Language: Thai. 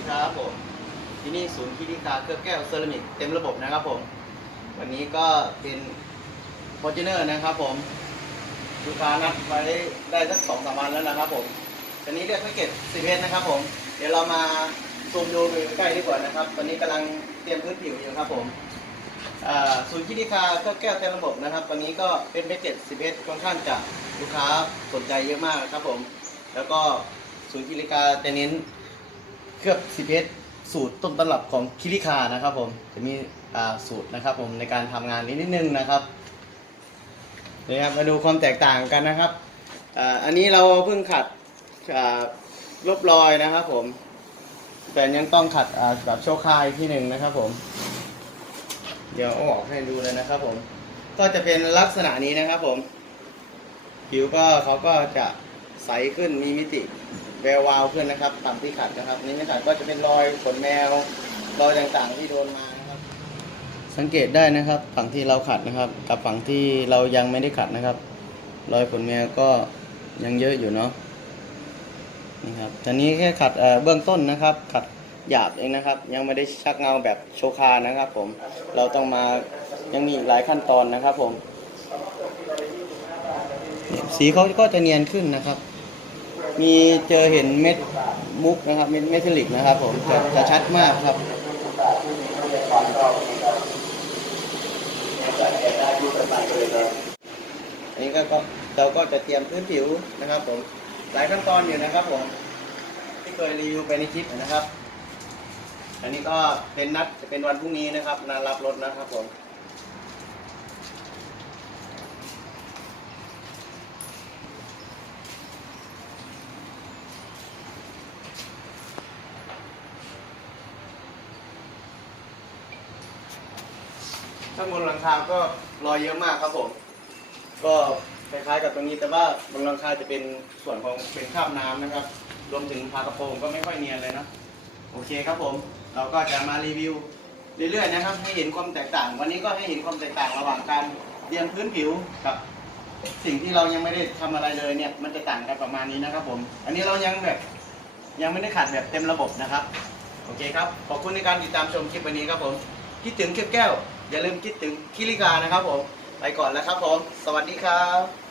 ดีครับผมที่นี่ศูนย์คิริคาเคลือบแก้วเซรามิกเต็มระบบนะครับผม วันนี้ก็เป็นฟอร์จูเนอร์นะครับผมลูกค้านัดไว้ได้สักสองสามวันแล้วนะครับผมตอนนี้เรียกแพ็กเกจสิบเนะครับผม เดี๋ยวเรามาซูมดูใกล้ดีกว่านะครับ ตอนนี้กำลังเตรียมพื้นผิวอยู่ครับผมศูนย์คิริคาเคลือบแก้วเต็มระบบนะครับ ตอนนี้ก็เป็นแพ็กเกจสิบเค่อนข้างจะลูกค้าสนใจเยอะมากครับผม แล้วก็ศูนย์คิริคาจะเน้น เคลือบซีเพสสูตรต้นตำรับของคิริคานะครับผมจะมีสูตรนะครับผมในการทำงานนี้นิดนึงนะครับนี่ครับมาดูความแตกต่างกันนะครับอ,อันนี้เราเพิ่งขัดลบรอยนะครับผม แต่ยังต้องขัดแบบโชว์คายที่หนึ่งนะครับผม เดี๋ยวเอาออกให้ดูเลยนะครับผม ก็จะเป็นลักษณะนี้นะครับผม ผิวก็เขาก็จะใสขึ้นมีมิติ แวววาวขึ้นนะครับตามที่ขัดนะครับนี่ไม่ขัดก็จะเป็นรอยขนแมวรอยต่างๆที่โดนมานะครับ สังเกตได้นะครับฝั่งที่เราขัดนะครับ กับฝั่งที่เรายังไม่ได้ขัดนะครับ รอยขนแมวก็ยังเยอะอยู่เนาะนี่ครับตอนนี้แค่ขัดเบื้องต้นนะครับ ขัดหยาบเองนะครับ ยังไม่ได้ชักเงาแบบโชคานะครับ ผมเราต้องมายังมีอีกหลายขั้นตอนนะครับ ผม สีเขาก็จะเนียนขึ้นนะครับ มีเจอเห็นเม็ดมุกนะครับ เม็ดเมทัลลิกนะครับ ผมจะจะชัดมากครับอันนี้ก็เราก็จะเตรียมพื้นผิวนะครับ ผมหลายขั้นตอนอยู่นะครับ ผม ที่เคยรีวิวไปในคลิปนะครับ อันนี้ก็เป็นนัดจะเป็นวันพรุ่งนี้นะครับนัดรับรถนะครับผม ข้างบนหลังคาก็รอยเยอะมากครับผม ก็คล้ายๆกับตรงนี้แต่ว่าบนหลังคาจะเป็นส่วนของเป็นคราบน้ำนะครับ รวมถึงพากระโปรงก็ไม่ค่อยเนียนเลยนะโอเคครับผม เราก็จะมารีวิวเรื่อยๆนะครับ ให้เห็นความแตกต่าง วันนี้ก็ให้เห็นความแตกต่างระหว่างการเตรียมพื้นผิวกับ สิ่งที่เรายังไม่ได้ทำอะไรเลยเนี่ย มันจะต่างกันประมาณนี้นะครับผม อันนี้เรายังแบบยังไม่ได้ขัดแบบเต็มระบบนะครับ โอเคครับ ขอบคุณในการติดตามชมคลิปวันนี้ครับผม คิดถึงเก็บแก้ว อย่าลืมคิดถึงคิริกานะครับผม ไปก่อนแล้วครับผม สวัสดีครับ